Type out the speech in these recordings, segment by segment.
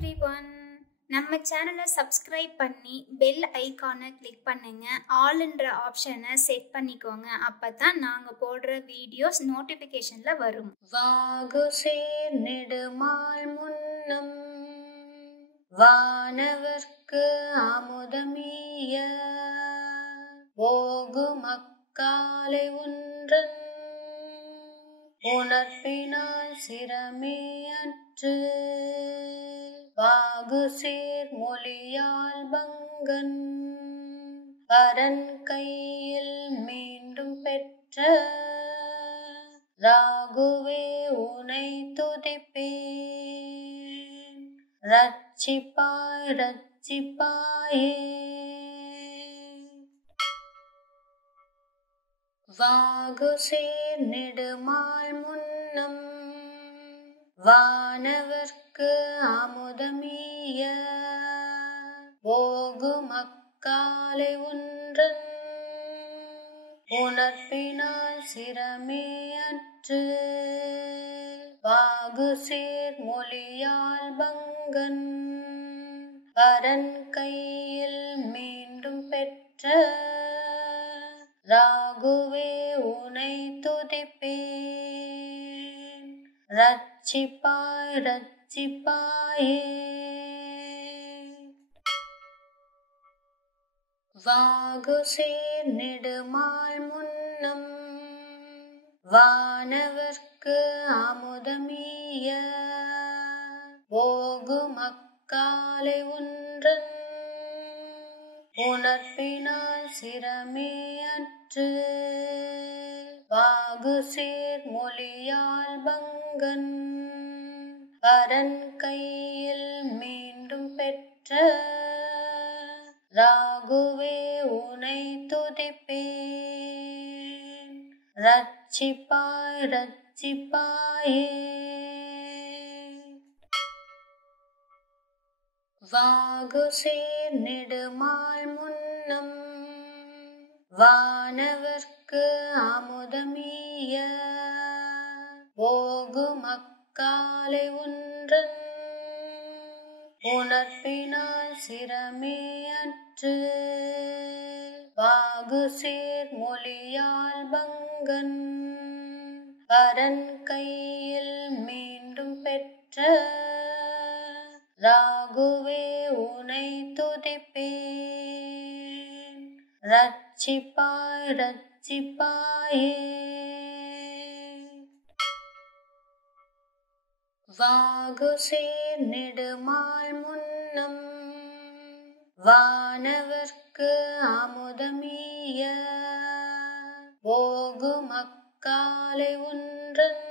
everyone. நம்ம சேனலை subscribe பண்ணி பெல் ஐகானை கிளிக் பண்ணுங்க. ஆல்ன்ற ஆப்ஷனை செட் பண்ணிக்கோங்க. அப்பதான் நாங்க போடுற வீடியோஸ் நோட்டிபிகேஷன்ல வரும். வாகுசேர் நெடுமால் முன்னம் வானவர்க்கு அமுதமீய ஓகும் அக்காலை ஒன்றன் உணர்ப்பினால் சிரமே அற்று வாகுசேர் மொழியால் பங்கன் பரன் கையில் மீண்டும் பெற்ற ராகுவே உனை துதிப்பேன் ரட்சிப்பாய் ரட்சிப்பாயே. வாகுசேர் நெடுமால் முன்னம் வானவர்க்கு அமுதமீய ஓகும் அக்காலை ஒன்றன் உணர்ப்பினால் சிரமே அற்று வாகுசேர் மொழியால் பங்கன் பரன் கையில் மீண்டும் பெற்ற ராகுவே உனை துதிப்பேன் ரட்சிப்பாய் ரட்சிப்பாயே. வாகுசேர் நெடுமால் முன்னம் வானவர்க்கு அமுதமீய ஓகும் அக்காலை ஒன்றன் உணர்ப்பினால் சிரமே அற்று வாகுசேர் மொழியால் பங்கன் பரன் கையில் மீண்டும் பெற்ற ராகுவே உனை துதிப்பேன் ரட்சிப்பாய் ரட்சிப்பாயே. வாகுசேர் நெடுமால் முன்னம் வானவர்க்கு அமுதமீய ஓகும் அக்காலை ஒன்றன் உணர்ப்பினால் சிரமே அற்று வாகுசேர் மொழியால் பங்கன் பரன் கையில் மீண்டும் பெற்ற ராகுவே உனை துதிப்பேன் ரட்சிப்பாய் ரட்சிப்பாயே. வாகுசேர் நெடுமால் முன்னம் வானவர்க்கு அமுதமீய ஓகும் அக்காலை ஒன்றன்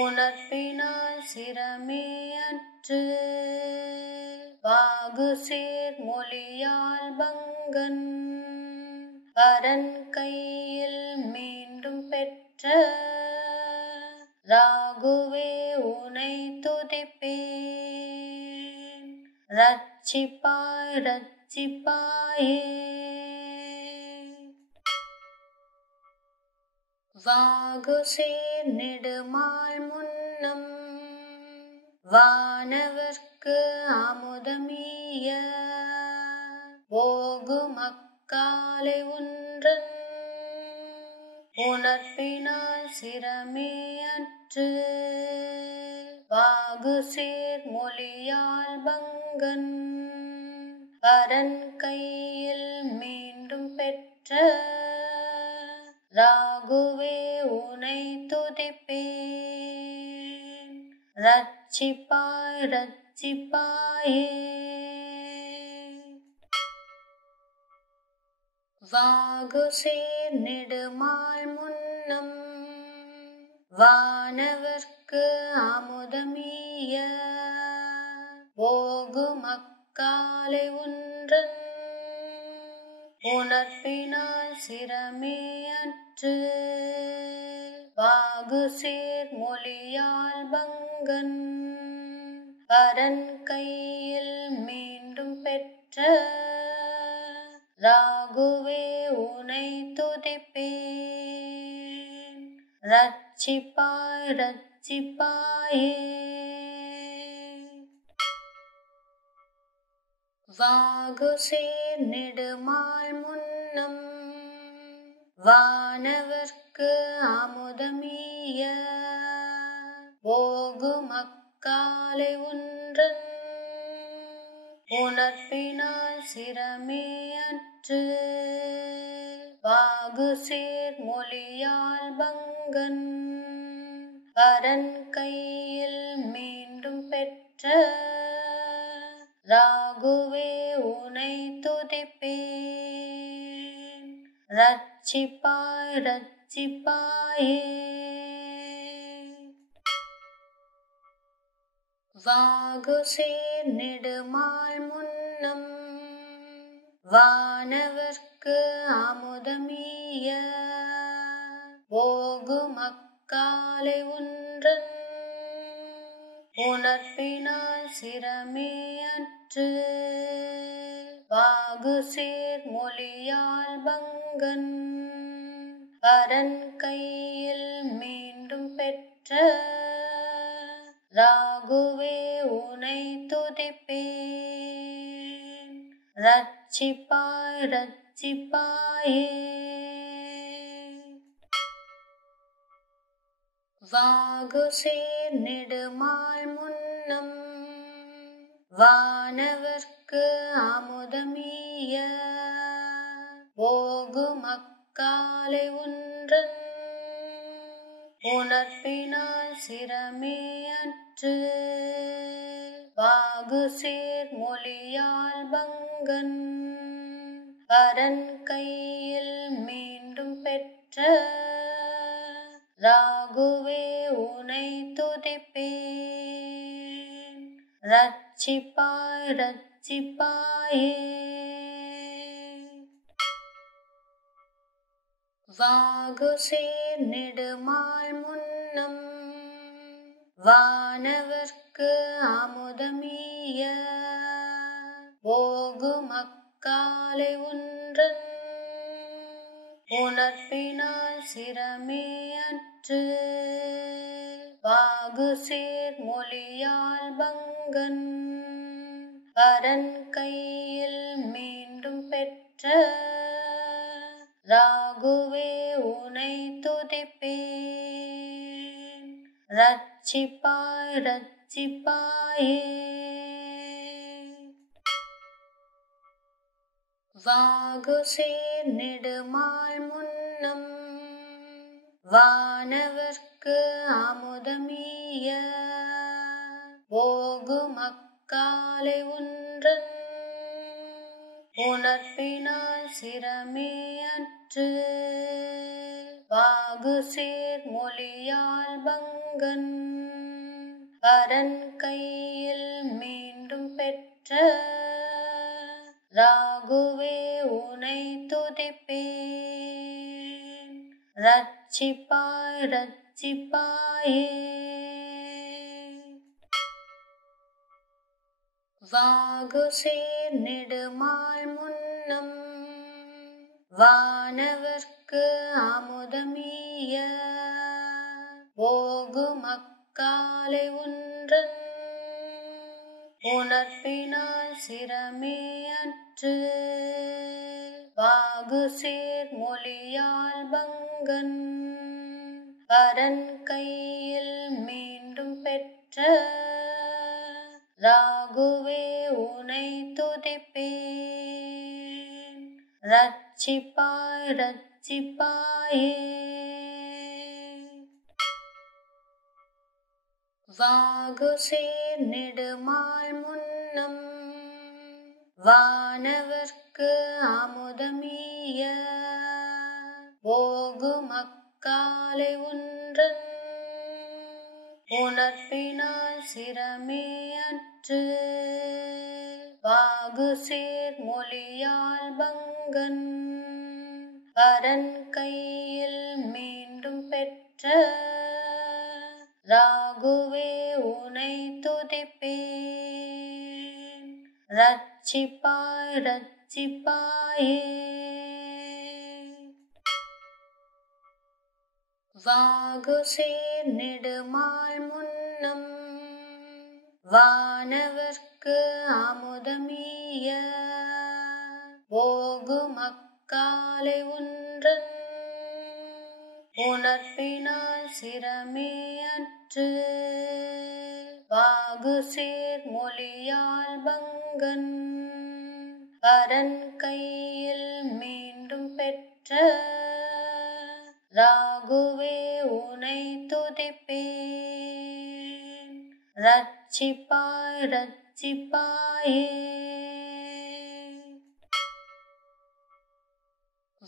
உணர்ப்பினால் சிரமே அற்று வாகுசேர் மொழியால் பங்கன் பரன் கையில் மீண்டும் பெற்ற ராகுவே உனை துதிப்பேன் ரட்சிப்பாய் ரட்சிப்பாயே. வாகுசேர் நெடுமால் முன்னம் வானவர்க்கு அமுதமீய ஓகும் அக்காலை ஒன்றன் உணர்ப்பினால் சிரமே அற்று வாகுசேர் மொழியால் பங்கன் பரன் கையில் மீண்டும் பெற்ற ராகுவே உனை துதிப்பேன் ரட்சிப்பாய் ரட்சிப்பாயே. வாகுசேர் நெடுமால் முன்னம் வானவர்க்கு அமுதமீய ஓகும் அக்காலை ஒன்றன் உணர்ப்பினால் சிரமே அற்று வாகுசேர் மொழியால் பங்கன் பரன் கையில் மீண்டும் பெற்ற ராகுவே உனை துதிப்பேன் ரட்சிப்பாய் ரட்சிப்பாயே. வாகுசேர் நெடுமால் முன்னம் வானவர்க்கு அமுதமீய போகு மக்காலை ஒன்றன் உணர்ப்பினால் சிரமே அற்று வாகுசேர் மொழியால் பங்கன் பரன் கையில் மீண்டும் பெற்ற ராகுவே உனை துதிப்பேன் ரட்சிப்பாய் ரட்சிப்பாயே. வாகுசேர் நெடுமால் முன்னம் வானவர்க்கு அமுதமீய போகு மக்காலை ஒன்றன் உணர்ப்பினால் சிரமே அற்று வாகுசேர் மொழியால் பங்கன் பரன் கையில் மீண்டும் பெற்ற ராகுவே உனை துதிப்பேன் ரட்சிப்பாய் ரட்சிப்பாயே. வாகுசேர் நெடுமால் முன்னம் வானவர்க்கு அமுதமீய போகு மக்காலை ஒன்றன் உணர்ப்பினால் சிரமே அற்று வாகுசேர் மொழியால் பங்கன் பரன் கையில் மீண்டும் பெற்ற ராகுவே உனை துதிப்பேன் ரட்சிப்பாய் ரட்சிப்பாயே. வாகுசேர் நெடுமால் முன்னம் வானவர்க்கு அமுதமீய போகு மக்காலை ஒன்றன் உணர்ப்பினால் சிரமே அற்று வாகுசேர் மொழியால் பங்கன் பரன் கையில் மீண்டும் பெற்ற ராகுவே உனை துதிப்பேன் ரட்சிப்பாய் ரட்சிப்பாயே. வாகுசேர் நெடுமால் முன்னம் வானவர்க்கு அமுதமீய போகு மக்காலை ஒன்றன் உணர்ப்பினால் சிரமே அற்று வாகுசேர் மொழியால் பங்கன் பரன் கையில் மீண்டும் பெற்ற ராகுவே உனை துதிப்பேன் ரட்சிப்பாய் ரட்சிப்பாயே. வாகுசேர் நெடுமால் முன்னம் வானவர்க்கு அமுதமீய போகு மக்காலை ஒன்றன் உணர்ப்பினால் சிரமே அற்று வாகுசேர் மொழியால் பங்கன் பரன் கையில் மீண்டும் பெற்ற ராகுவே உனை துதிப்பேன் ரட்சிப்பாய் ரட்சிப்பாயே. வாகுசேர் நெடுமால் முன்னம் வானவர்க்கு அமுதமீய போகு மக்காலை ஒன்றன் உணர்ப்பினால் சிரமே அற்று வாகுசேர் மொழியால் பங்கன் பரன் கையில் மீண்டும் பெற்ற ராகுவே உனை துதிப்பேன் ரட்சிப்பாய் ரட்சிப்பாயே. வாகுசேர் நெடுமால் முன்னம் வானவர்க்கு வானவர்க்கு அமுதமீய போகும் அக்காலை ஒன்றன் உணர்ப்பினால் சிரமே அற்று வாகு சேர் மொழியால் பங்கன் பரன் கையில் மீண்டும் பெற்ற ராகுவே உனை துதிப்பேன் ரட்சிப்பாய் ரட்சிப்பாயே.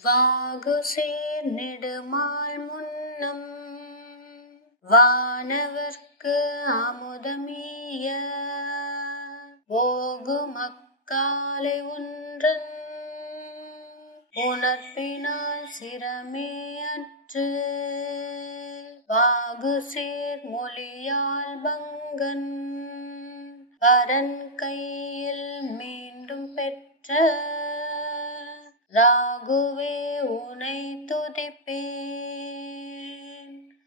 வாகு சேர் நெடுமால் முன்னம் வானவர்க்கு அமுதமீய போகும் அக்காலை ஒன்றன் உணர்ப்பினால் சிரமே அற்று வாகு சேர் மொழியால் பங்கன் பரன் கையில் மீண்டும் பெற்ற ராகுவே உனை துதிப்பேன்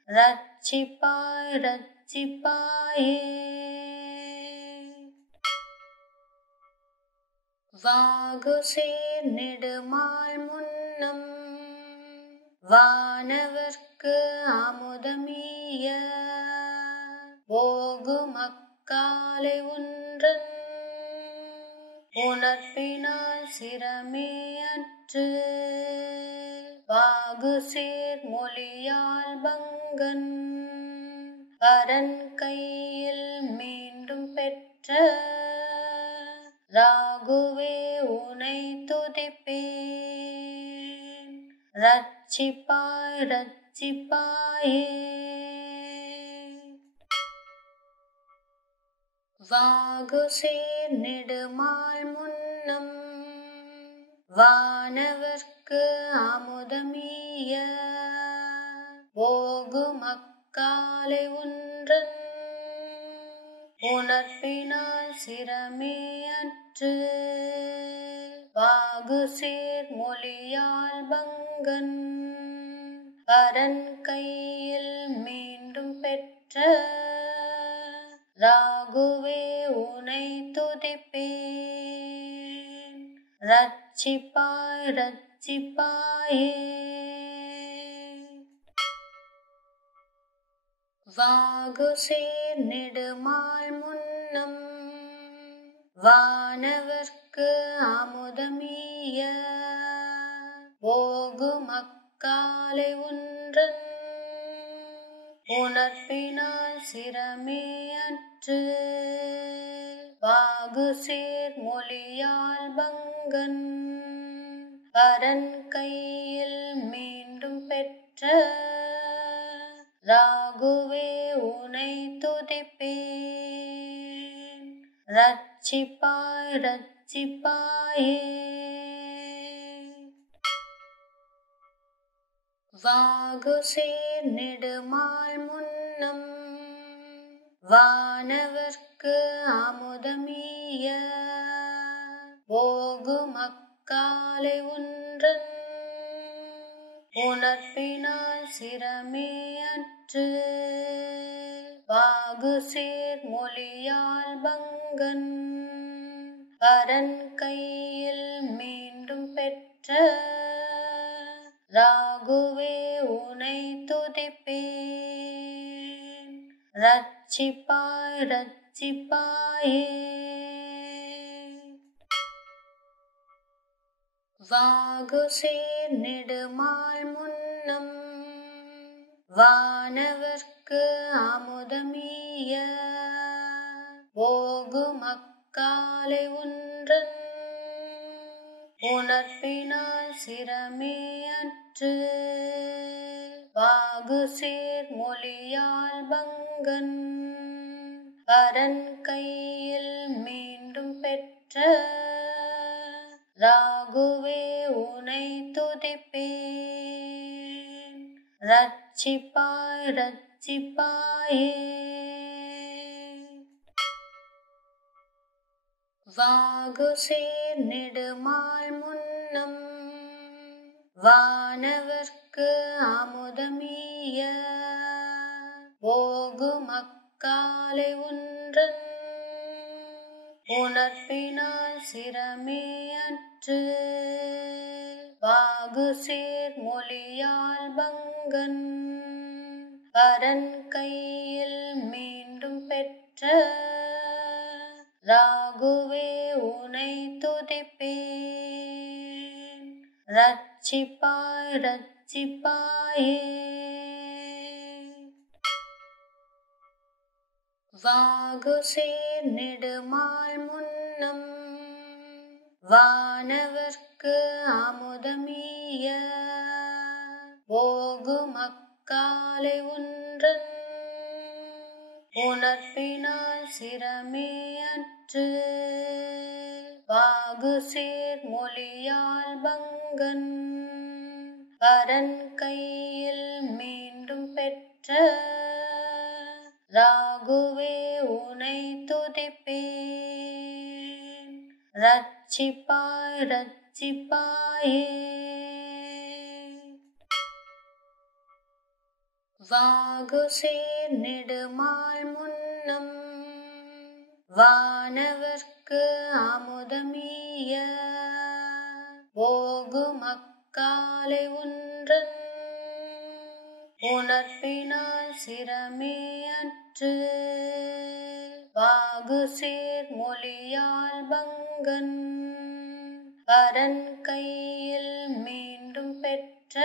ரட்சிப்பாய் ரட்சிப்பாயே. வாகு சேர் நெடுமால் முன்னம் வானவர்க்கு அமுதமீய போகும் அக்காலை ஒன்றன் உணர்ப்பினால் சிரமே அற்று வாகு சேர் மொழியால் பங்கன் பரன் கையில் மீண்டும் பெற்ற ராகுவே உனை துதிப்பேன் ரட்சிப்பாய் ரட்சிப்பாயே. வாகு சேர் நெடுமால் முன்னம் வானவர்க்கு அமுதமீய போகும் அக்காலை ஒன்றன் உணர்ப்பினால் சிரமே அற்று வாகு சேர் மொழியால் பங்கன் பரன் கையில் மீண்டும் பெற்ற ராகுவே உனை துதிப்பேன் ரட்சிப்பாய் ரட்சிப்பாயே. வாகு சேர் நெடுமால் முன்னம் வானவர்க்கு அமுதமீய போகும் அக்காலை ஒன்றன் உணர்ப்பினால் சிரமே அற்று வாகு சேர் மொழியால் பங்கன் பரன் கையில் மீண்டும் பெற்ற ராகுவே உனை துதிப்பேன் ரட்சிப்பாய் ரட்சிப்பாயே. வாகு சேர் நெடுமால் முன்னம் வானவர்க்கு அமுதமீய போகும் அக்காலை ஒன்றன் உணர்ப்பினால் சிரமே அற்று வாகு சேர் மொழியால் பங்கன் பரன் கையில் மீண்டும் பெற்ற ராகுவே உனை துதிப்பேன் ரட்சிப்பாய் ரட்சிப்பாயே. வாகு சேர் நெடுமால் முன்னம் வானவர்க்கு அமுதமீய போகும் அக்காலை ஒன்றன் உணர்ப்பினால் சிரமே அற்று வாகு சேர் மொழியால் பங்கன் பரன் கையில் மீண்டும் பெற்ற ராகுவே உனை துதிப்பேன் ரட்சிப்பாய் ரட்சிப்பாயே. வாகு சேர் நெடுமால் முன்னம் வானவர்க்கு அமுதமீய போகும் அக்காலை ஒன்றன் உணர்ப்பினால் சிரமே அற்று வாகு சேர் மொழியால் பங்கன் பரன் கையில் மீண்டும் பெற்ற ராகுவே உனை துதிப்பேன் ரட்சிப்பாய் ரட்சிப்பாயே. வாகு சேர் நெடுமால் முன்னம் வானவர்க்கு அமுதமீய போகு மக்காலை ஒன்றன் உணர்ப்பினால் சிரமே அற்று வாகு சேர் மொழியால் பங்கன் பரன் கையில் மீண்டும் பெற்ற ராகுவே உனை துதிப்பேன் ரட்சிப்பாய் ரட்சிப்பாயே. வாகு சேர் நெடுமால் முன்னம் வானவர்க்கு அமுதமீய போகு மக்காலை ஒன்றன் உணர்ப்பினால் சிரமே அற்று வாகு சேர் மொழியால் பங்கன் பரன் கையில் மீண்டும் பெற்ற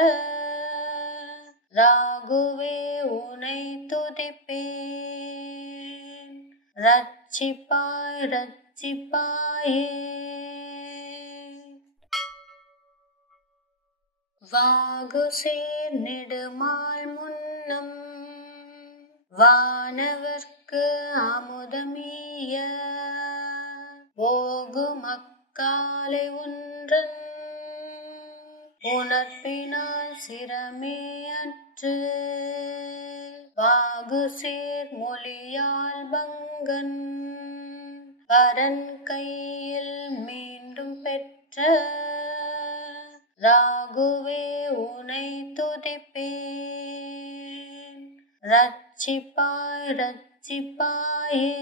ராகுவே உனை துதிப்பேன் ரட்சிப்பாய் ரட்சிப்பாயே. வாகு சேர் நெடுமால் முன்னம் வானவர்க்கு அமுதமீய போகு மக்காலை ஒன்றன் உணர்ப்பினால் சிரமே அற்று வாகு சேர் மொழியால் பங்கன் பரன் கையில் மீண்டும் பெற்ற ராகுவே உனை துதிப்பேன் ரட்சிப்பாய் ரட்சிப்பாயே.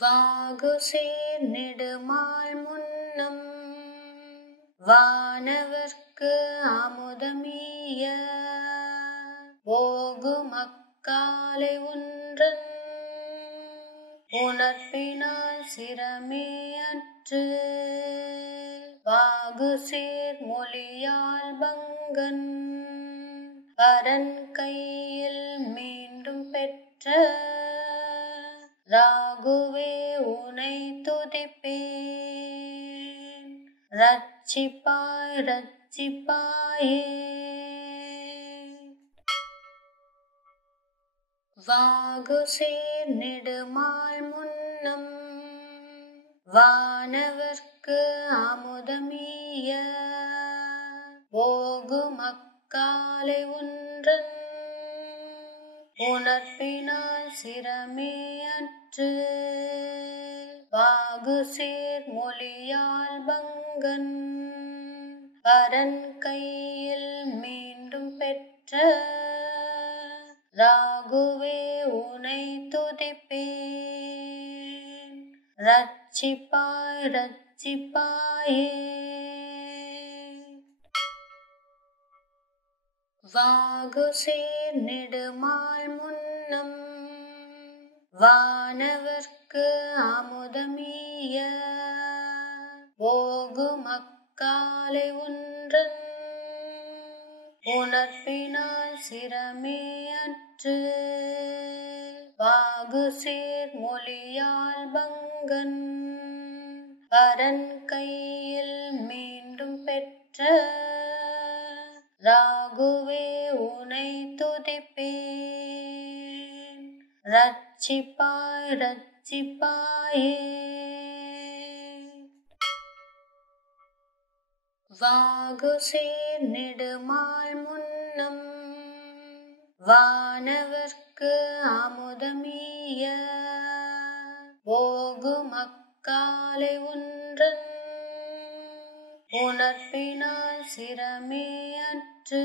வாகு சேர் நெடுமால் முன்னம் வானவர்க்கு அமுதமீய போகு மக்காலை ஒன்றன் உணர்ப்பினால் சிரமே அற்று வாகு சேர் மொழியால் பங்கன் பரன் கையில் மீண்டும் பெற்ற ராகுவே உனை துதிப்பேன் ரட்சிப்பாய் ரட்சிப்பாயே. வாகு சேர் நெடுமால் முன்னம் வானவர்க்கு அமுதமீய போகு மக்காலை ஒன்றன் உணர்ப்பினால் சிரமே அற்று வாகு சேர் மொழியால் பங்கன் பரன் கையில் மீண்டும் பெற்ற ராகுவே உனை துதிப்பேன் ரட்சிப்பாய் ரட்சிப்பாயே. வாகு சேர் நெடுமால் முன்னம் வானவர்க்கு அமுதமீய போகு மக்காலை ஒன்றன் உணர்ப்பினால் சிரமே அற்று வாகு சேர் மொழியால் பங்கன் பரன் கையில் மீண்டும் பெற்ற ராகுவே உனை துதிப்பேன் ரட்சிப்பாய் ரட்சிப்பாயே. வாகு சேர் நெடுமால் முன்னம் வானவர்க்கு அமுதமீய போகு மக்காலை ஒன்றன் உணர்ப்பினால் சிரமே அற்று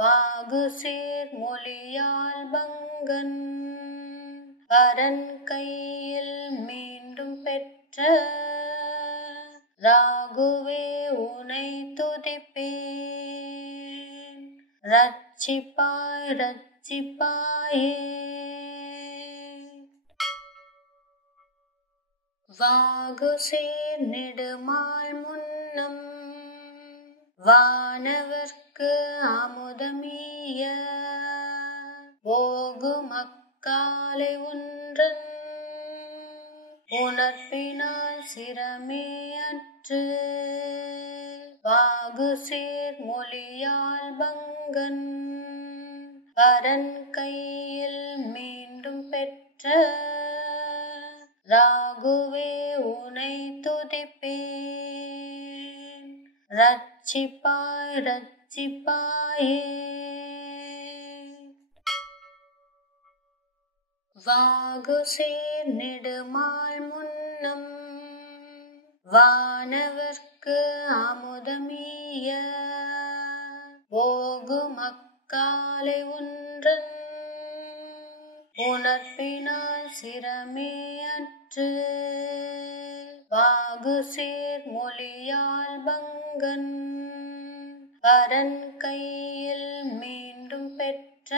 வாகு சேர் மொழியால் பங்கன் பங்கன் பரன் கையில் மீண்டும் பெற்ற ராகுவே உனை துதிப்பேன் ரட்சிப்பாய் ரட்சிப்பாயே வாகுசேர் நெடுமால் முன்னம் வானவர்க்கு அமுதமீய ஓகும் அக்காலை ஒன்றன் உணர்ப்பினால் சிரமே அற்று வாகுசேர் மொழியால் பங்கன் பரன் கையில் மீண்டும் பெற்ற ராகுவே உனை துதிப்பேன் ரட்சிப்பாய் ரட்சிப்பாயே வாகுசேர் நெடுமால் முன்னம் வானவர்க்கு அமுதமீய ஓகும் அக்காலை ஒன்றன் உணர்ப்பினால் சிரமே அற்று வாகுசேர் மொழியால் பங்கன் பரன் கையில் மீண்டும் பெற்ற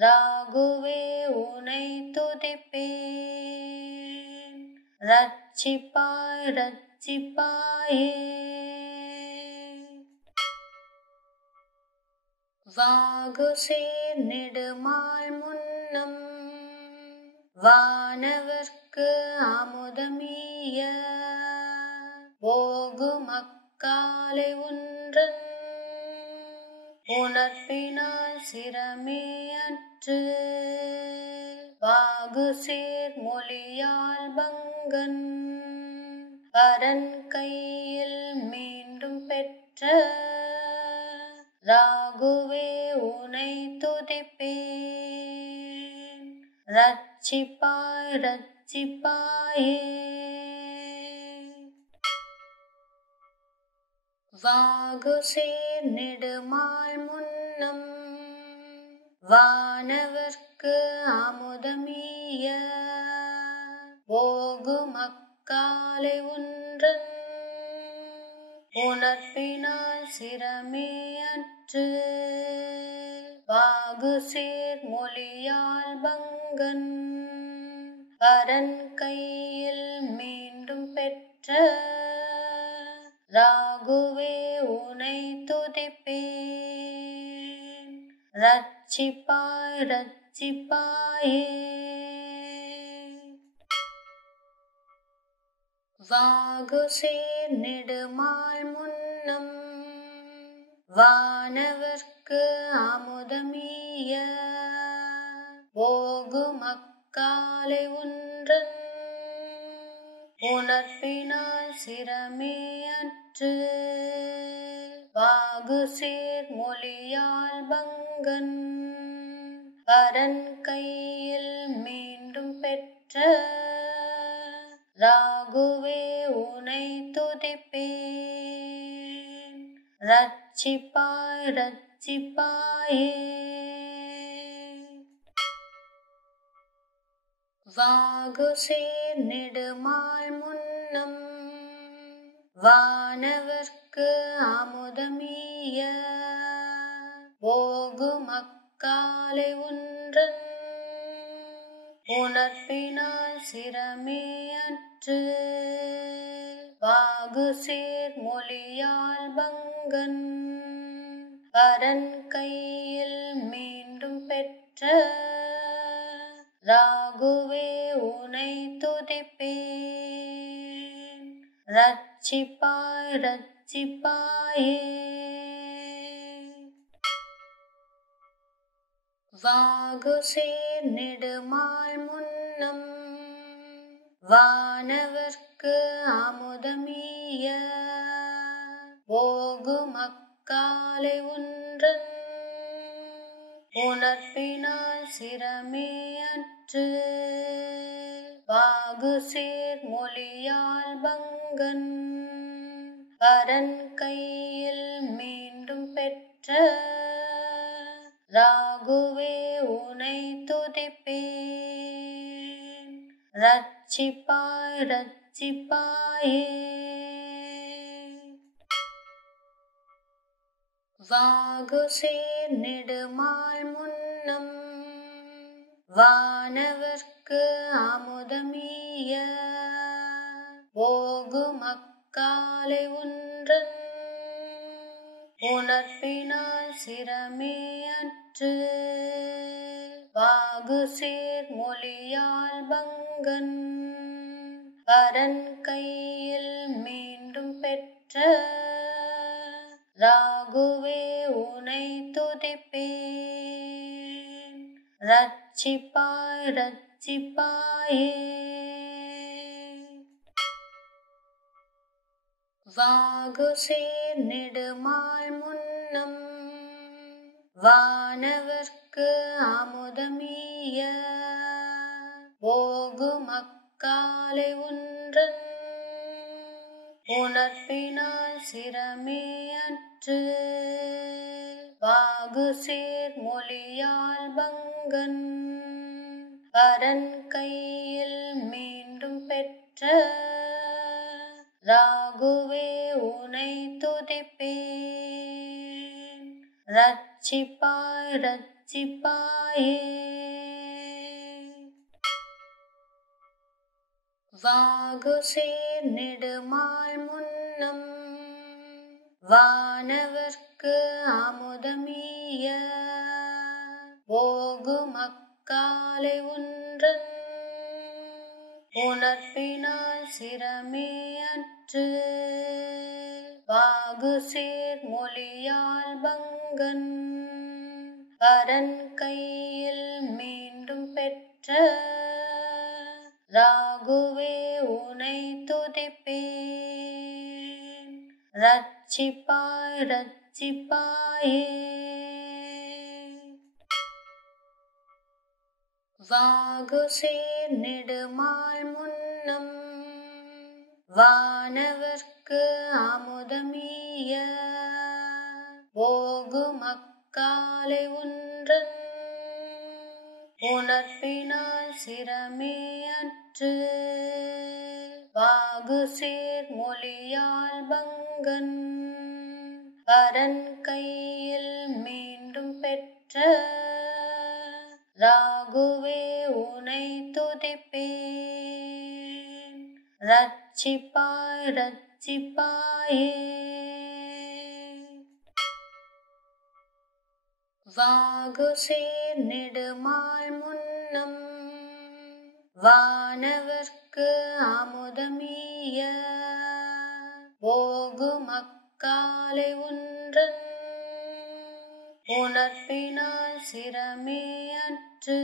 ராகுவே உனை துதிப்பேன் ரட்சிப்பாய் ரட்சிப்பாயே வாகுசேர் நெடுமால் முன்னம் வானவர்க்கு அமுதமீய ஓகும் அக்காலை ஒன்றன் உணர்ப்பினால் சிரமே அற்று வாகுசேர் மொழியால் பங்கன் பரன் கையில் மீண்டும் பெற்ற ராகுவே உனை துதிப்பேன் ரட்சிப்பாய் ரட்சிப்பாயே வாகுசேர் நெடுமால் முன்னம் வானவர்க்கு அமுதமீய ஓகும் அக்காலை ஒன்றன் உணர்ப்பினால் சிரமே அற்று வாகுசேர் மொழியால் பங்கன் பரன் கையில் மீண்டும் பெற்ற ராகுவே உனை துதிப்பேன் ரட்சிப்பாய் ரட்சிப்பாயே வாகுசேர் நெடுமால் முன்னம் வானவர்க்கு அமுதமீய ஓகும் அக்காலை ஒன்றன் உணர்ப்பினால் சிரமே அற்று வாகுசேர் மொழியால் பங்கன் பரன் கையில் மீண்டும் பெற்ற ராகுவே உனை துதிப்பேன் ரட்சிப்பாய் ரட்சிப்பாயே வாகுசேர் நெடுமால் முன்னம் வானவர்க்கு அமுதமீய ஓகும் அக்காலை ஒன்றன் உணர்ப்பினால் சிரமே அற்று வாகுசேர் மொழியால் பங்கன் பரன் கையில் மீண்டும் பெற்ற ராகுவே உனை துதிப்பேன் ரட்சிப்பாய் ரட்சிப்பாயே வாகுசேர் நெடுமால் முன்னம் வானவர்க்கு அமுதமீய ஓகும் அக்காலை ஒன்றன் உணர்ப்பினால் சிரமே அற்று வாகுசேர் மொழியால் பங்கன் பரன் கையில் மீண்டும் பெற்ற ராகுவே ரட்சிப்பாய் ரட்சிப்பாயே. வாகுசேர் நெடுமால் முன்னம் வானவர்க்கு அமுதமீய ஓகும் அக்காலை ஒன்றன் உணர்ப்பினால் சிரமே அற்று வாகுசேர் மொழியால் பங்கன் பரன் கையில் மீண்டும் பெற்ற ராகுவே உனை துதிப்பேன். ரட்சிப்பாய் ரட்சிப்பாயே. வாகுசேர் நெடுமால் முன்னம் வானவர்க்கு அமுதமீய ஓகும் அக்காலை ஒன்றன் உணர்ப்பினால் சிரமே அற்று வாகுசேர் மொழியால் பங்கன் பரன் கையில் மீண்டும் பெற்ற ராகுவே உனை துதிப்பேன். ரட்சிப்பாய் ரட்சிப்பாயே. வாகுசேர் நெடுமால் முன்னம் வானவர்க்கு அமுதமீய ஓகும் அக்காலை ஒன்றன் உணர்ப்பினால் சிரமே அற்று வாகுசேர் மொழியால் பங்கன் பரன் கையில் மீண்டும் பெற்ற ராகுவே உனை துதிப்பேன். ரட்சிப்பாய் ரட்சிப்பாயே. வாகுசேர் நெடுமால் முன்னம் வானவர்க்கு அமுதமீய ஓகும் அக்காலை ஒன்றன் உணர்ப்பினால் சிரமே அற்று வாகுசேர் மொழியால் பங்கன் பரன் கையில் மீண்டும் பெற்ற ராகுவே உனை துதிப்பேன். ரட்சிப்பாய் ரட்சிப்பாயே. வாகுசேர் நெடுமால் முன்னம் வானவர்க்கு அமுதமீய ஓகும் அக்காலை ஒன்றன் உணர்ப்பினால் சிரமே அற்று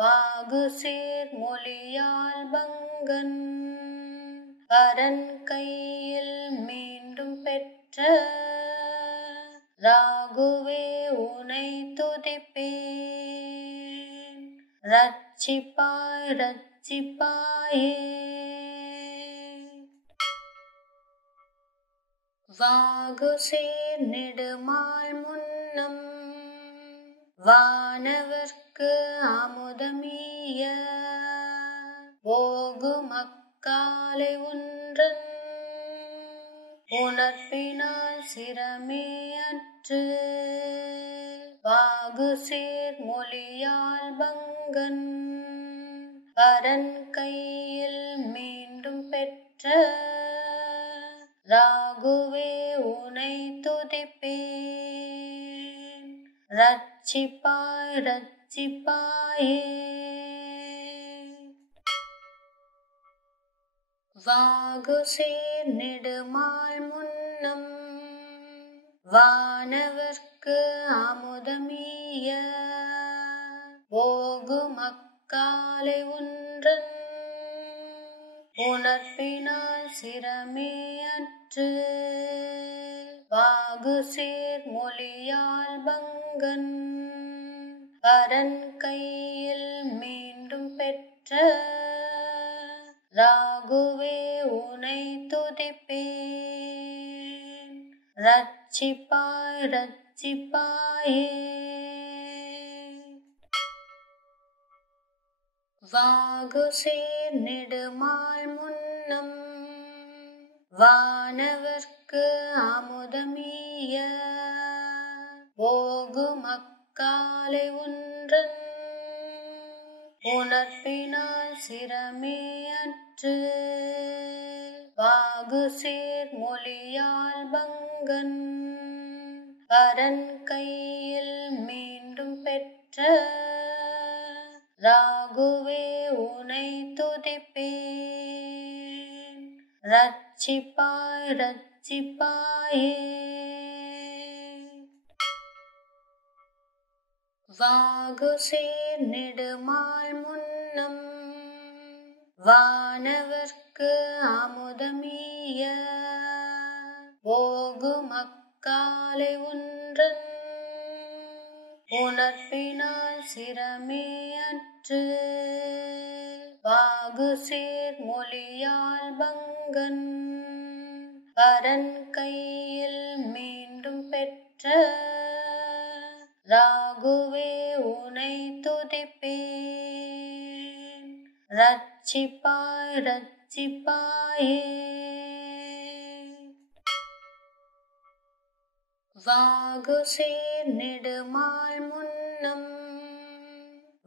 வாகுசேர் மொழியால் பங்கன் பரன் கையில் மீண்டும் பெற்ற ராகுவே உனை துதிப்பேன். ரட்சிப்பாய் ரட்சிப்பாயே. வாகுசேர் நெடுமால் முன்னம் வானவர்க்கு அமுதமீய ஓகும் அக்காலை ஒன்றன் உணர்ப்பினால் சிரமே அற்று வாகுசேர் மொழியால் பங்கன் பரன் கையில் மீண்டும் பெற்ற ராகுவே உனை துதிப்பேன். ரட்சிப்பாய் ரட்சிப்பாயே. வாகுசேர் நெடுமால் முன்னம் வானவர்க்கு அமுதமீய ஓகும் அக்காலை ஒன்றன் உணர்ப்பினால் சிரமே அற்று வாகுசேர் மொழியால் பங்கன் பரன் கையில் மீண்டும் பெற்ற ராகுவே உனை துதிப்பேன். ரட்சிப்பாய் ரட்சிப்பாயே. வாகுசேர் நெடுமால் முன்னம் வானவர்க்கு அமுதமீய ஓகுமக்காலை ஒன்றன் உணர்ப்பினால் சிரமே அற்று வாகுசேர் மொழியால் பங்கன் பரன் கையில் மீண்டும் பெற்ற ராகுவே உனை துதிப்பேன் ரட்சிப்பாய் ரட்சிப்பாயே. வாகுசேர் நெடுமால் முன்னம் வானவர்க்கு அமுதமீய ஓகுமக்காலை ஒன்றன் உணர்ப்பினால் சிரமே அற்று வாகுசேர் மொழியால் பங்கன் பரன் கையில் மீண்டும் பெற்ற ராகுவே உனை துதிப்பேன் ரட்சிப்பாய் ரட்சிப்பாயே. வாகுசேர் நெடுமால் முன்னம்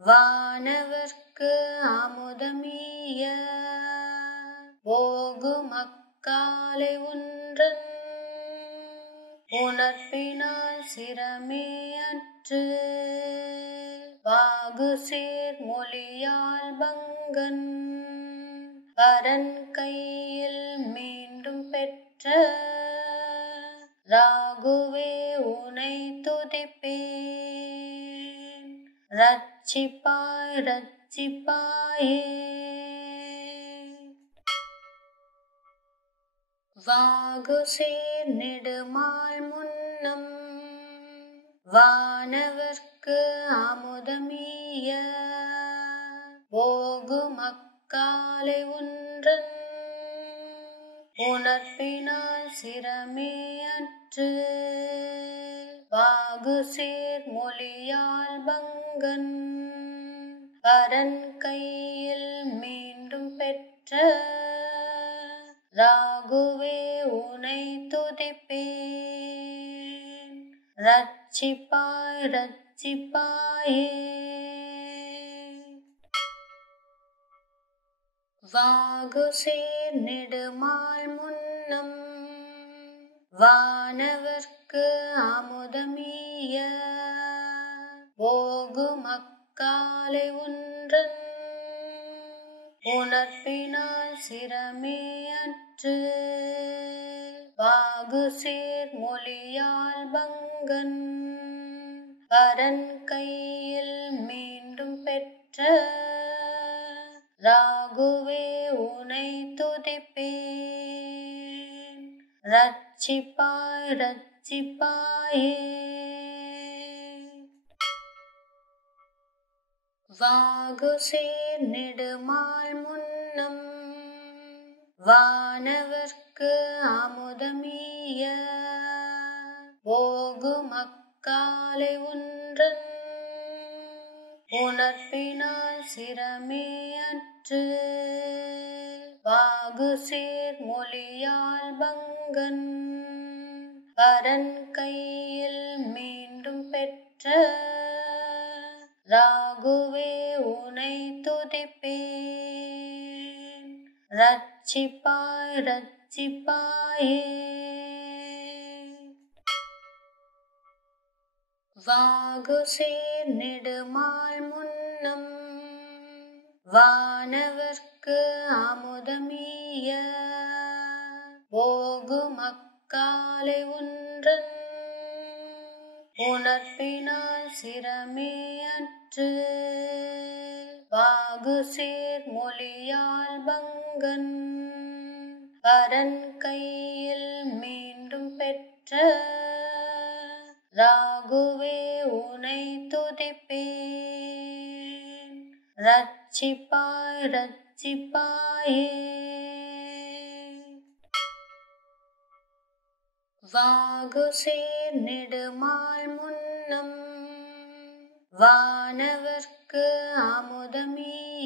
வானவர்க்கு அமுதமீய ஓகுமக்காலை ஒன்றன் உணர்ப்பினால் சிரமே அற்று வாகுசேர் மொழியால் பங்கன் பரன் கையில் மீண்டும் பெற்ற ராகுவே உனை துதிப்பேன் ரட்சிப்பாய் ரட்சிப்பாயே. வாகுசேர் நெடுமால் முன்னம் வானவர்க்கு அமுதமீய ஓகுமக்காலை ஒன்றன் உணர்ப்பினால் சிரமே அற்று வாகுசேர் மொழியால் பங்கன் பரன் கையில் மீண்டும் பெற்ற ராகுவே உனை துதிப்பேன் ரட்சிப்பாய் ரட்சிப்பாயே. வாகுசேர் நெடுமால் முன்னம் வானவர்க்கு அமுதமீய ஓகுமக்காலை ஒன்றன் உணர்ப்பினால் சிரமே அற்று வாகுசேர் மொழியால் பங்கன் பரன் கையில் மீண்டும் பெற்ற ராகுவே உனை துதிப்பேன் ரட்சிப்பாய் ரட்சிப்பாயே. வாகுசேர் நெடுமால் முன்னம் வானவர்க்கு அமுதமீய ஓகுமக்காலை ஒன்றன் உணர்ப்பினால் சிரமே அற்று வாகுசேர் மொழியால் பங்கன் பரன் கையில் மீண்டும் பெற்ற ராகுவே உனை துதிப்பேன் ரட்சிப்பாய் ரட்சிப்பாயே. வாகுசேர் நெடுமால் முன்னம் வானவர்க்கு அமுதமீய ஓகுமக்காலை ஒன்றன் உணர்ப்பினால் சிரமே அற்று வாகுசேர் மொழியால் பங்கன் பரன் கையில் மீண்டும் பெற்ற ராகுவே உனை துதிப்பேன் ரட்சிப்பாய் ரட்சிப்பாயே. வாகுசேர் நெடுமால் முன்னம் வானவர்க்கு அமுதமீய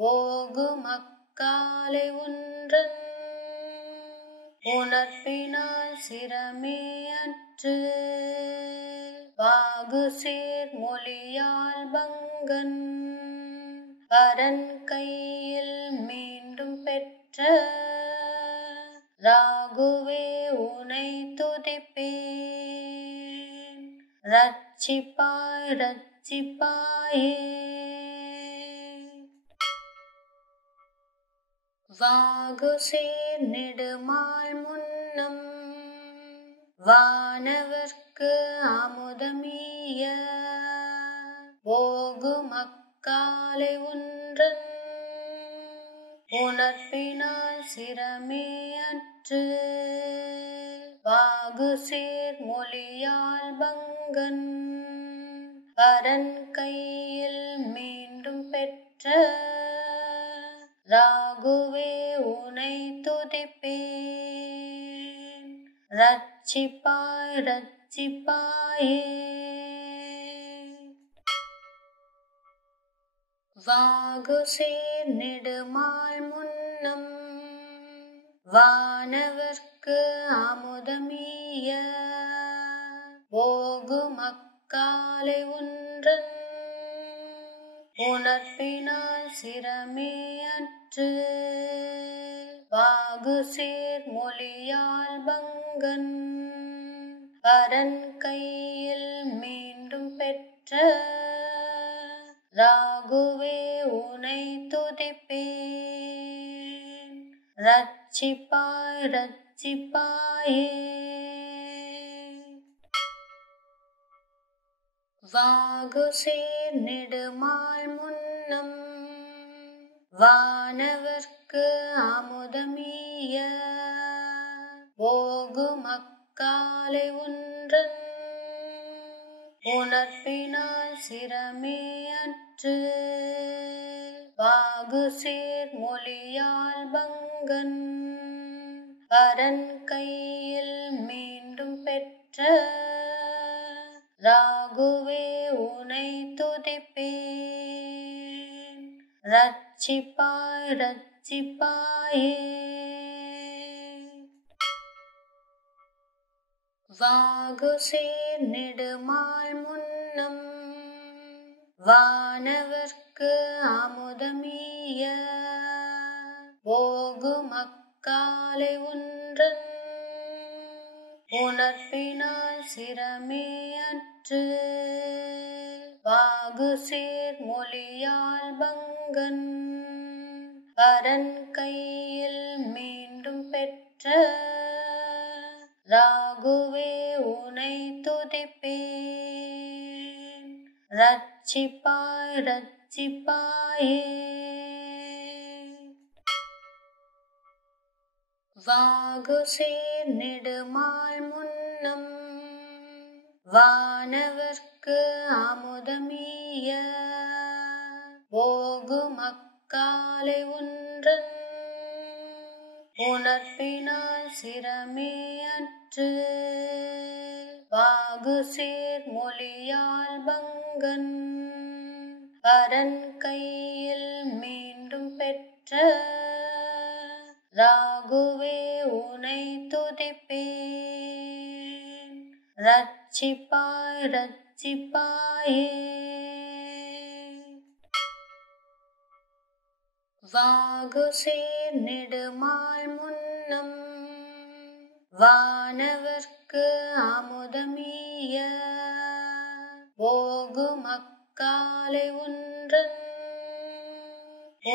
போகும் அக்காலை ஒன்றன் உணர்ப்பினால் சிரமே அற்று வாகு சேர் மொழியால் பங்கன் பரன் கையில் மீண்டும் பெற்ற ராகுவே உனை துதிப்பேன் ரட்சிப்பாய் ரட்சிப்பாயே. வாகு சேர் நெடுமால் முன்னம் வானவர்க்கு அமுதமீய போகும் அக்காலை ஒன்றன் உணர்ப்பினால் சிரமே அற்று வாகு சேர் மொழியால் பங்கன் பரன் கையில் மீண்டும் பெற்ற ராகுவே உனை துதிப்பேன் ரட்சிப்பாய் ரட்சிப்பாயே. வாகு சேர் நெடுமால் முன்னம் வானவர்க்கு அமுதமீய போகும் அக்காலை ஒன்றன் உணர்ப்பினால் சிரமே அற்று வாகு சேர் மொழியால் பங்கன் பரன் கையில் மீண்டும் பெற்ற ராகுவே உனை துதிப்பேன் ரட்சிப்பாய் ரட்சிப்பாயே. வாகு சேர் நெடுமால் முன்னம் வானவர்க்கு அமுதமீய போகும் அக்காலை ஒன்றன் உணர்ப்பினால் சிரமே அற்று வாகு சேர் மொழியால் பங்கன் பரன் கையில் மீண்டும் பெற்ற ராகுவே உனை துதிப்பேன் ரட்சிப்பாய் ரட்சிப்பாயே. வாகு சேர் நெடுமால் முன்னம் வானவர்க்கு அமுதமீய போகும் அக்காலை ஒன்றன் உணர்ப்பினால் சிரமே அற்று வாகு சேர் மொழியால் பங்கன் பரன் கையில் மீண்டும் பெற்ற ராகுவே உனை துதிப்பேன் ரட்சிப்பாய் ரட்சிப்பாயே. வாகு சேர் நெடுமால் முன்னம் வானவர்க்கு அமுதமீய போகும் அக்காலை ஒன்றன் உணர்ப்பினால் சிரமே அற்று வாகு சேர் மொழியால் பங்கன் பரன் கையில் மீண்டும் பெற்ற ராகுவே உனை துதிப்பேன் ரட்சிப்பாய் ரட்சிப்பாயே. வாகு சேர் நெடுமால் முன்னம் வானவர்க்கு அமுதமீய போகும் அக்காலை ஒன்றன்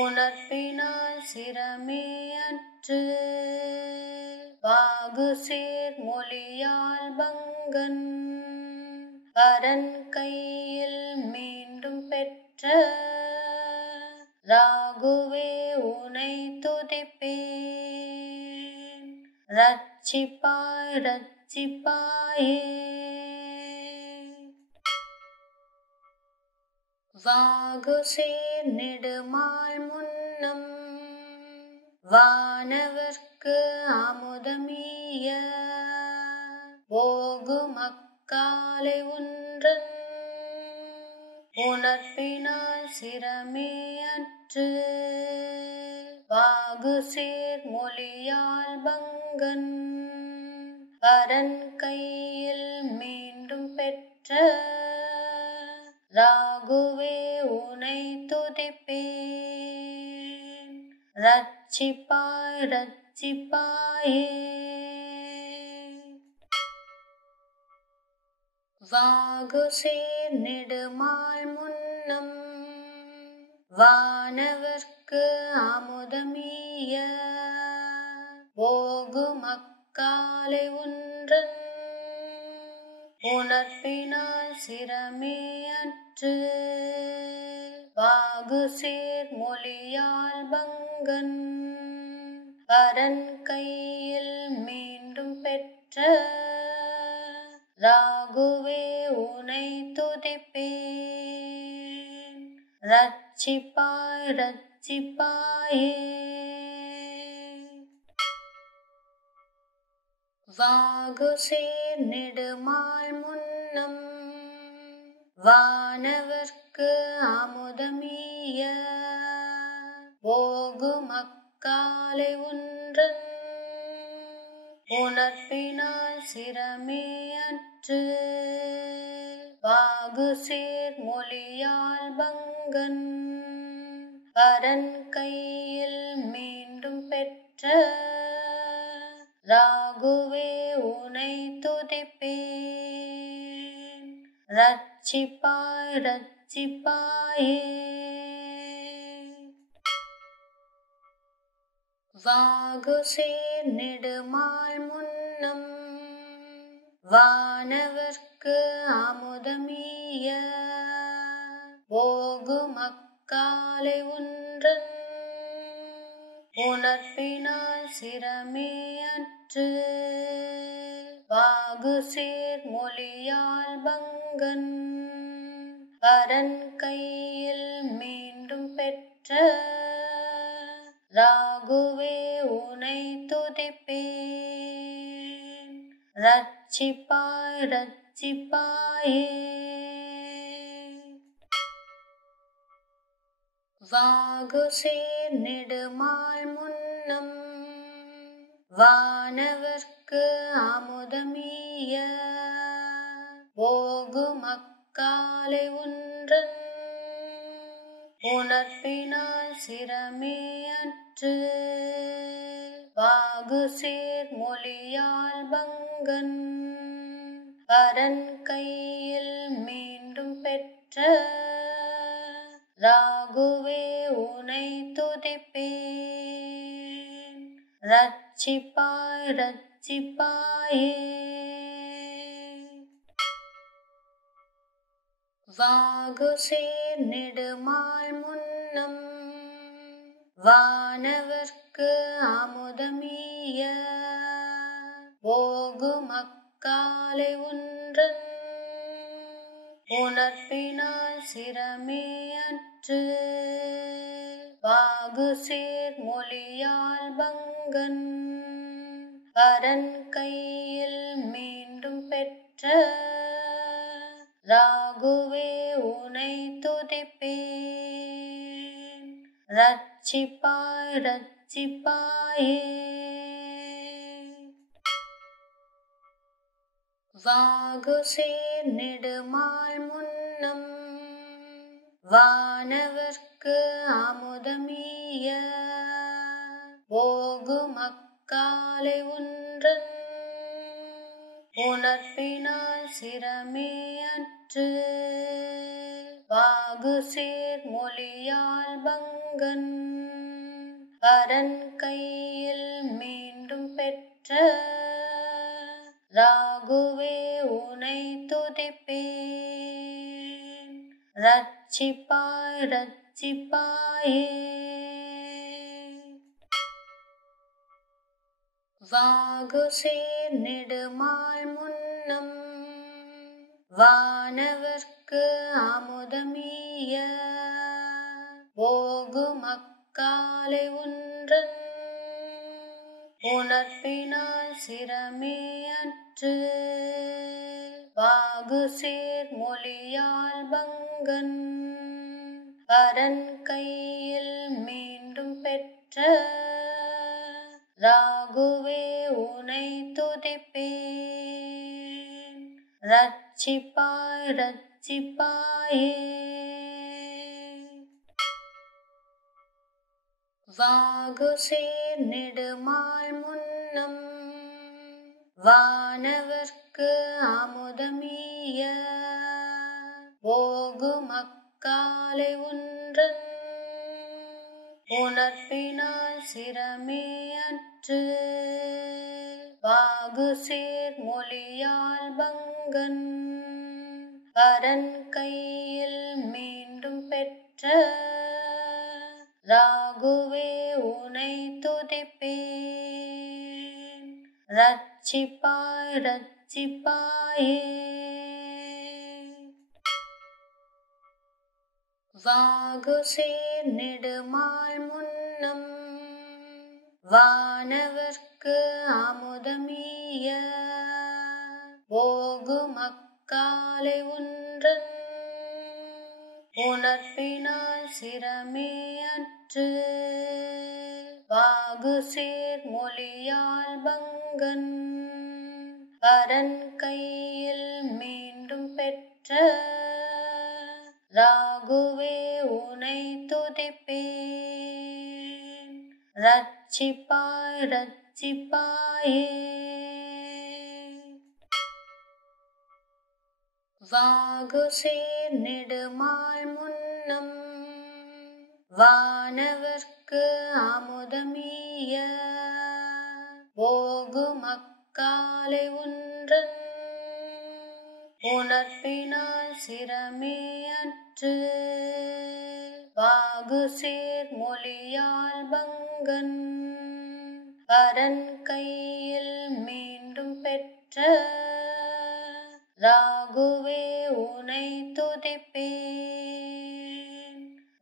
உணர்ப்பினால் சிரமே அற்று வாகு சேர் மொழியால் பங்கன் பரன் கையில் மீண்டும் பெற்ற ராகுவே உனை துதிப்பேன் ரட்சிப்பாய் ரட்சிப்பாயே. வாகு சேர் நெடுமால் முன்னம் வானவர்க்கு அமுதமீய போகும் அக்காலை ஒன்றன் உணர்ப்பினால் சிரமே அற்று வாகு சேர் மொழியால் பங்கன் பரன் கையில் மீண்டும் பெற்ற ராகுவே உனை துதிப்பேன் ரட்சிப்பாய் ரட்சிப்பாயே. வாகு சேர் நெடுமால் முன்னம் வானவர்க்கு அமுதமீய போகு மக்காலை ஒன்றன் உணர்ப்பினால் சிரமே அற்று வாகு சேர் மொழியால் பங்கன் பரன் கையில் மீண்டும் பெற்ற ராகுவே உனை துதிப்பேன் ரட்சிப்பாய் ரட்சிப்பாயே. வாகு சேர் நெடுமால் முன்னம் வானவர்க்கு அமுதமீய போகு மக்காலை ஒன்றன் உணர்ப்பினால் சிரமே அற்று வாகு சேர் மொழியால் பங்கன் பரன் கையில் மீண்டும் பெற்ற ராகுவே உனை துதிப்பேன் ரட்சிப்பாய் ரட்சிப்பாயே. வாகு சேர் நெடுமால் முன்னம் வானவர்க்கு அமுதமீய போகு மக்காலை ஒன்றன் உணர்ப்பினால் சிரமே அற்று வாகு சேர் மொழியால் பங்கன் பரன் கையில் மீண்டும் பெற்ற ராகுவே உனை துதிப்பேன் ரட்சிப்பாய் ரட்சிப்பாயே. வாகு சேர் நெடுமால் முன்னம் வானவர்க்கு அமுதமீய போகு மக்காலை ஒன்றன் உணர்ப்பினால் சிரமே அற்று வாகு சேர் மொழியால் பங்கன் பரன் கையில் மீண்டும் பெற்ற ராகுவே உனை துதிப்பேன் ரட்சிப்பாய் ரட்சிப்பாயே. வாகு சேர் நெடுமால் முன்னம் வானவர்க்கு அமுதமீய போகு மக்காலை ஒன்றன் உணர்ப்பினால் சிரமே அற்று வாகு சேர் மொழியால் பங்கன் பரன் கையில் மீண்டும் பெற்ற ராகுவே உனை துதிப்பேன் ரட்சிப்பாய் ரட்சிப்பாயே. வாகு சேர் நெடுமால் முன்னம் வானவர்க்கு அமுதமீய போகு மக்காலை ஒன்றன் உணர்ப்பினால் சிரமே அற்று வாகு சேர் மொழியால் பங்கன் பரன் கையில் மீண்டும் பெற்ற ராகுவே உனை துதிப்பேன் ரட்சிப்பாய் ரட்சிப்பாயே. வாகு சேர் நெடுமால் முன்னம் வானவர்க்கு அமுதமீய போகு மக்காலை ஒன்றன் உணர்ப்பினால் சிரமே அற்று வாகு சேர் மொழியால் பங்கன் பங்கன் பரன் கையில் மீண்டும் பெற்ற ராகுவே உனை துதிப்பேன் ரட்சிப்பாய் ரட்சிப்பாயே வாகுசேர் நெடுமால் முன்னம் வானவர்க்கு அமுதமீய ஓகும் அக்காலை ஒன்றன் உணர்ப்பினால் சிரமே அற்று வாகுசேர் மொழியால் பங்கன் பரன் கையில் மீண்டும் பெற்ற ராகுவே உனை துதிப்பேன் ரட்சிப்பாய் ரட்சிப்பாயே வாகுசேர் நெடுமால் முன்னம் வானவர்க்கு அமுதமீய ஓகும் அக்காலை ஒன்றன் உணர்ப்பினால் சிரமே அற்று வாகுசேர் மொழியால் பங்கன் பரன் கையில் மீண்டும் பெற்ற ராகுவே உனை துதிப்பேன் ரட்சிப்பாய் ரட்சிப்பாயே வாகுசேர் நெடுமால் முன்னம் வானவர்க்கு அமுதமீய ஓகும் அக்காலை ஒன்றன் உணர்ப்பினால் சிரமே அற்று வாகுசேர் மொழியால் பங்கன் பரன் கையில் மீண்டும் பெற்ற ராகுவே உனை துதிப்பேன்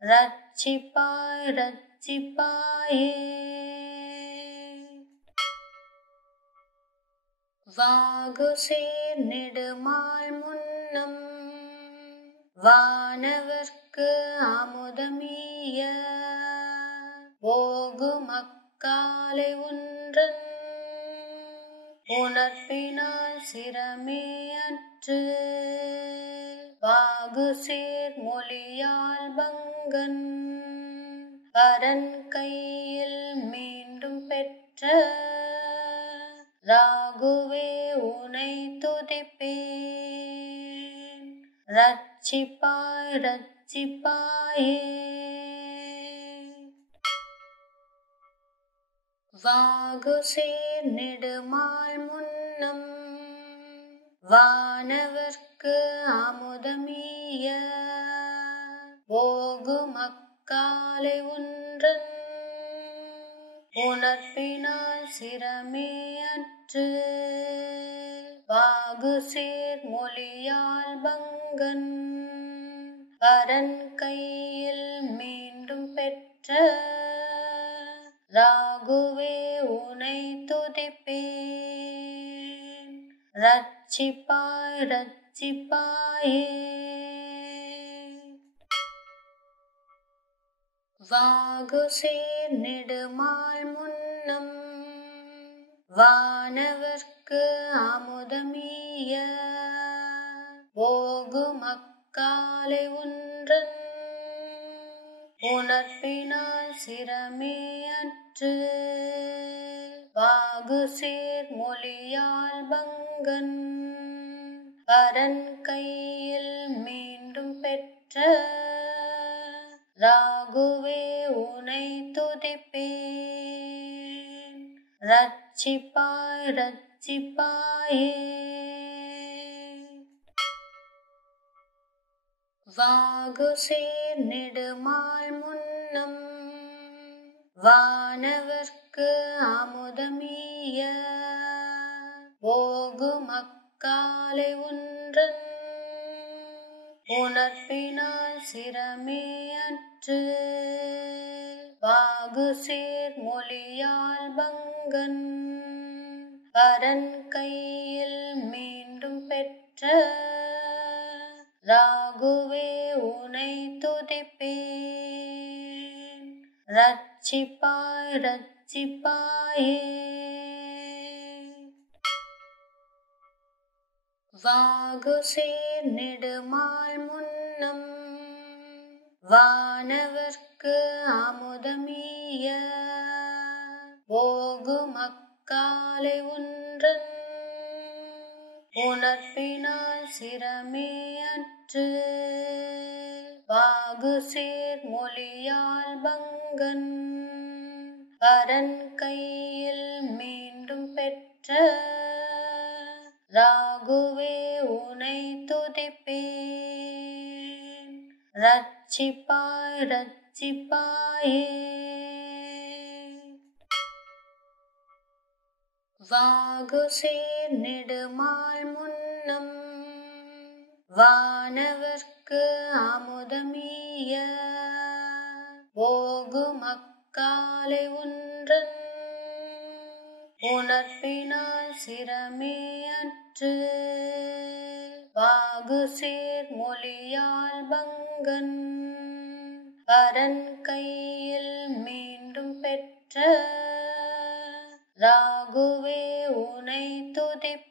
ரட்சிப்பாய் ரட்சிப்பாயே வாகுசேர் நெடுமால் முன்னம் வானவர்க்கு அமுதமீய ஓகும் அக்காலை ஒன்றன் உணர்ப்பினால் சிரமே அற்று வாகுசேர் மொழியால் பங்கன் பரன் கையில் மீண்டும் பெற்ற ராகுவே உனை துதிப்பேன் ரட்சிப்பாய் ரட்சிப்பாயே வாகுசேர் நெடுமால் முன்னம் வானவர்க்கு அமுதமீய ஓகும் அக்காலை ஒன்றன் உணர்ப்பினால் சிரமே அற்று வாகுசேர் மொழியால் பங்கன் பரன் கையில் மீண்டும் பெற்ற ராகுவே உனை துதிப்பேன் ரட்சிப்பாய் ரட்சிப்பாயே வாகுசேர் நெடுமால் முன்னம் வானவர்க்கு அமுதமீய ஓகும் அக்காலை ஒன்றன் உணர்ப்பினால் சிரமே அற்று வாகுசேர் மொழியால் பங்கன் பரன் கையில் மீண்டும் பெற்ற ராகுவே உனை துதிப்பேன் ரட்சிப்பாய் ரட்சிப்பாயே வாகுசேர் நெடுமால் முன்னம் வானவர்க்கு அமுதமீய ஓகும் அக்காலை ஒன்றன் உணர்ப்பினால் சிரமே அற்று வாகுசேர் மொழியால் பங்கன் பரன் கையில் மீண்டும் பெற்ற ராகுவே ரட்சிப்பாய் ரட்சிப்பாயே. வாகுசேர் நெடுமால் முன்னம் வானவர்க்கு அமுதமீய ஓகும் அக்காலை ஒன்றன் உணர்ப்பினால் சிரமே அற்று வாகுசேர் மொழியால் பங்கன் பரன் கையில் மீண்டும் பெற்ற ராகுவே உனை துதிப்பேன். ரட்சிப்பாய் ரட்சிப்பாயே. வாகுசேர் நெடுமால் முன்னம் வானவர்க்கு அமுதமீய ஓகும் அக்காலை ஒன்றன் உணர்ப்பினால் சிரமே அற்று வாகுசேர் மொழியால் பங்கன் பரன் கையில் மீண்டும் பெற்ற ராகுவே உனை துதிப்பேன்.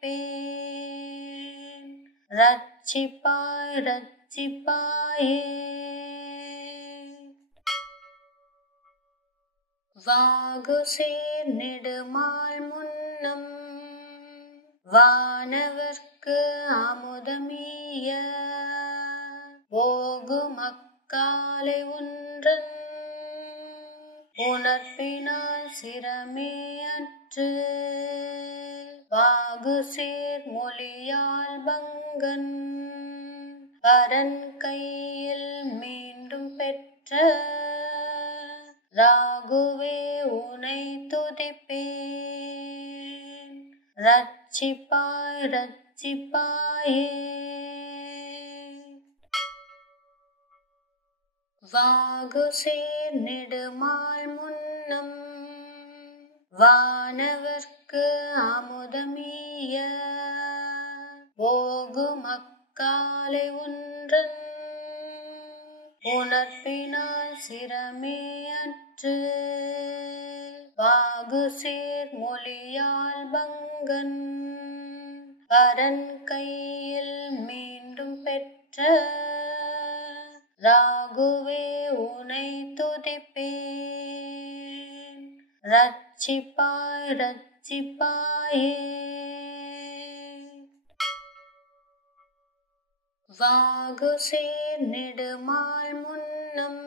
ரட்சிப்பாய் ரட்சிப்பாயே. வாகுசேர் நெடுமால் முன்னம் வானவர்க்கு அமுதமீய ஓகும் அக்காலை ஒன்றன் உணர்ப்பினால் சிரமே அற்று வாகுசேர் மொழியால் பங்கன் பரன் கையில் மீண்டும் பெற்ற ராகுவே உனை துதிப்பேன். ரட்சிப்பாய் ரட்சிப்பாயே. வாகுசேர் நெடுமால் முன்னம் வானவர்க்கு அமுதமீய ஓகும் அக்காலை ஒன்றன் உணர்ப்பினால் சிரமே அற்று வாகுசேர் மொழியால் பங்கன் பரன் கையில் மீண்டும் பெற்ற ராகுவே உனை துதிப்பேன். ரட்சிப்பாய் ரட்சிப்பாயே. வாகுசேர் நெடுமால் முன்னம்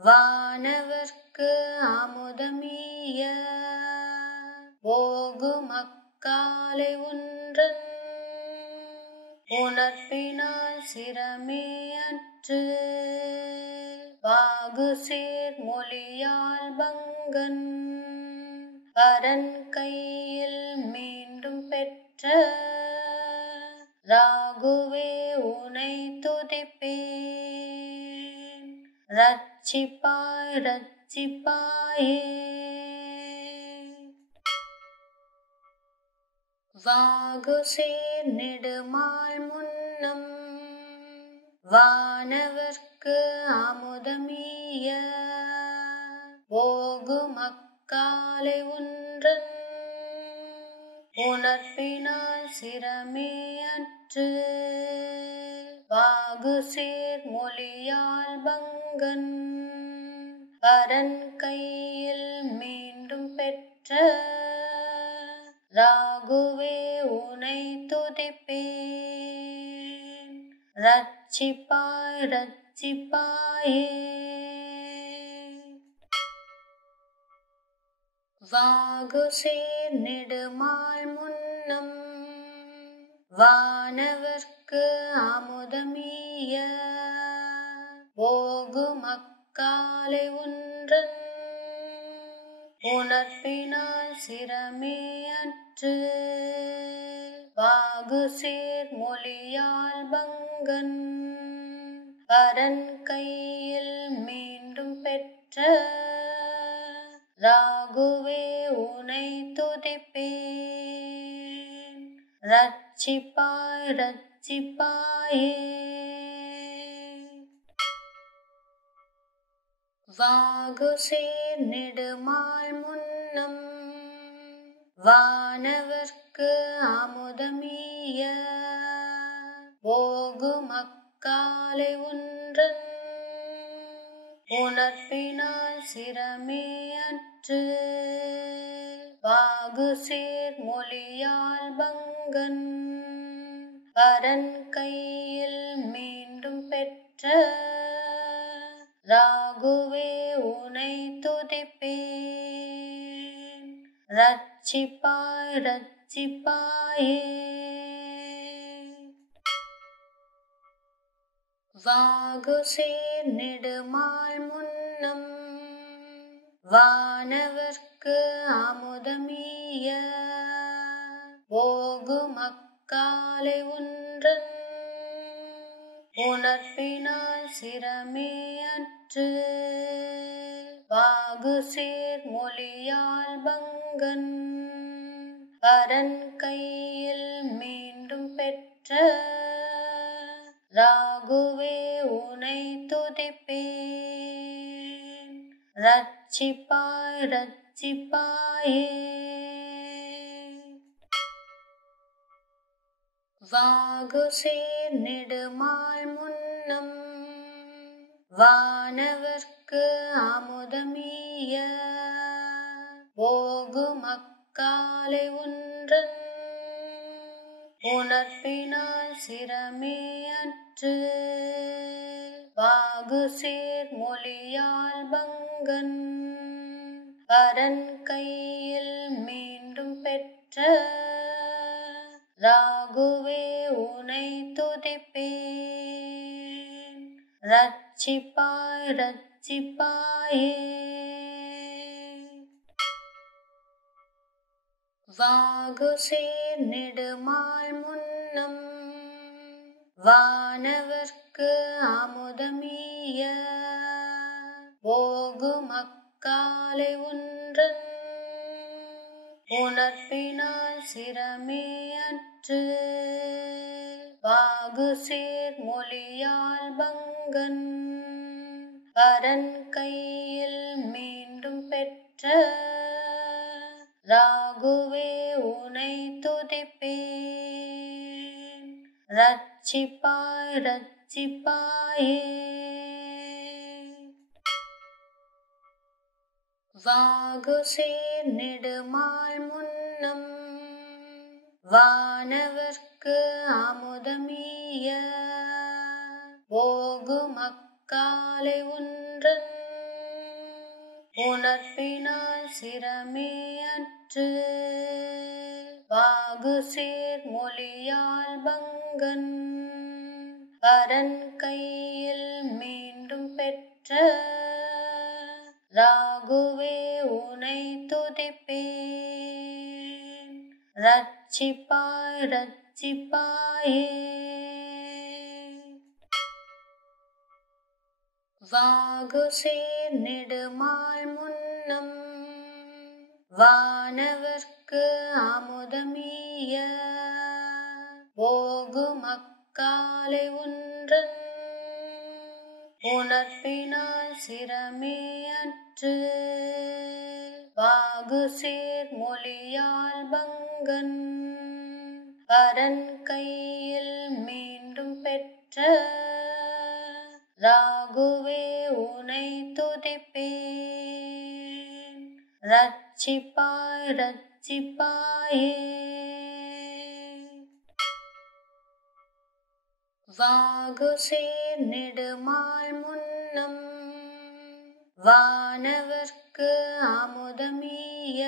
வானவர்க்கு அமுதமீய ஓகும் அக்காலை ஒன்றன் உணர்ப்பினால் சிரமே அற்று வாகுசேர் மொழியால் பங்கன் பரன் கையில் மீண்டும் பெற்ற ராகுவே உனை துதிப்பேன். ரட்சிப்பாய் ரட்சிப்பாயே. வாகுசேர் நெடுமால் முன்னம் வானவர்க்கு அமுதமீய ஓகும் அக்காலை ஒன்றன் உணர்ப்பினால் சிரமே அற்று வாகுசேர் மொழியால் பங்கன் பரன் கையில் மீண்டும் பெற்ற ராகுவே உனை துதிப்பேன். ரட்சிப்பாய் ரட்சிப்பாயே. வாகுசேர் நெடுமால் முன்னம் வானவர்க்கு அமுதமீய ஓகும் அக்காலை ஒன்றன் உணர்ப்பினால் சிரமே அற்று வாகுசேர் மொழியால் பங்கன் பரன் கையில் மீண்டும் பெற்ற ராகுவே உனை துதிப்பேன். ரட்சிப்பாய் ரட்சிப்பாயே. வாகுசேர் நெடுமால் முன்னம் வானவர்க்கு அமுதமீய ஓகுமக்காலை ஒன்றன் உணர்ப்பினால் சிரமே அற்று வாகுசேர் மொழியால் பங்கன் பரன் கையில் மீண்டும் பெற்ற ராகுவே உனை துதிப்பேன் ரட்சிப்பாய் ரட்சிப்பாயே. வாகுசேர் நெடுமால் முன்னம் வானவர்க்கு அமுதமீய ஓகுமக்காலை ஒன்றன் உணர்ப்பினால் சிரமே அற்று வாகுசேர் மொழியால் பங்கன் பரன் கையில் மீண்டும் பெற்ற ராகுவே உனை துதிப்பேன் ரட்சிப்பாய் ரட்சிப்பாயே. வாகுசேர் நெடுமால் முன்னம் வானவர்க்கு அமுதமீய ஓகுமக்காலை ஒன்றன் உணர்ப்பினால் சிரமே அற்று வாகுசேர் மொழியால் பங்கன் பரன் கையில் மீண்டும் பெற்ற ராகுவே உனை துதிப்பேன் ரட்சிப்பாய் ரட்சிப்பாயே. வாகுசேர் நெடுமால் முன்னம் வானவர்க்கு அமுதமீய ஓகுமக்காலை ஒன்றன் உணர்ப்பினால் சிரமே அற்று வாகுசேர் மொழியால் பங்கன் பரன் கையில் மீண்டும் பெற்ற ராகுவே உனை துதிப்பேன் ரட்சிப்பாய் ரட்சிப்பாயே. வாகுசேர் நெடுமால் முன்னம் வானவர்க்கு அமுதமீய ஓகுமக்காலை ஒன்றன் உணர்ப்பினால் சிரமே அற்று வாகுசேர் மொழியால் பங்கன் பரன் கையில் மீண்டும் பெற்ற ராகுவே உனை துதிப்பேன் ரட்சிப்பாய் ரட்சிப்பாயே. வாகுசேர் நெடுமால் முன்னம் வானவர்க்கு அமுதமீய ஓகுமக்காலை ஒன்றன் உணர்ப்பினால் சிரமே அற்று வாகுசேர் மொழியால் பங்கன் பரன் கையில் மீண்டும் பெற்ற ராகுவே உனை துதிப்பேன் ரட்சிப்பாய் ரட்சிப்பாயே. வாகுசேர் நெடுமால் முன்னம் வானவர்க்கு அமுதமீய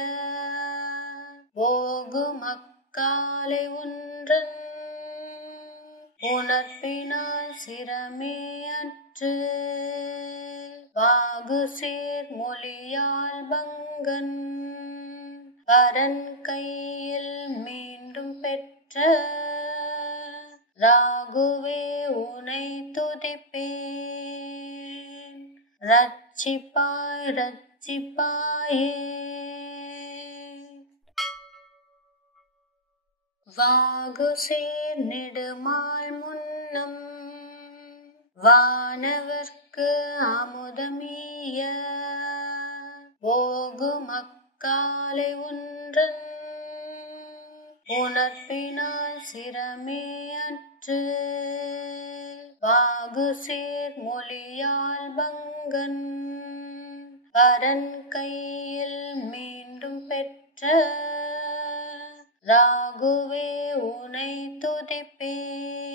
ஓகுமக்காலை ஒன்றன் உணர்ப்பினால் சிரமே அற்று வாகுசேர் மொழியால் பங்கன் பரன் கையில் மீண்டும் பெற்ற ராகுவே உனை துதிப்பேன் ரட்சிப்பாய் ரட்சிப்பாயே. வாகுசேர் நெடுமால் முன்னம் வானவர்க்கு அமுதமீய செய்ய போகும் அக்காலை ஒன்றன் உணர்ப்பினால் சிரமே அற்று வாகு சேர் மொழியால் பங்கன் பரன் கையில் மீண்டும் பெற்ற ராகுவே உனை துதிப்பேன்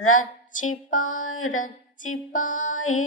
ரட்சிப்பாய் ரட்சிப்பாயே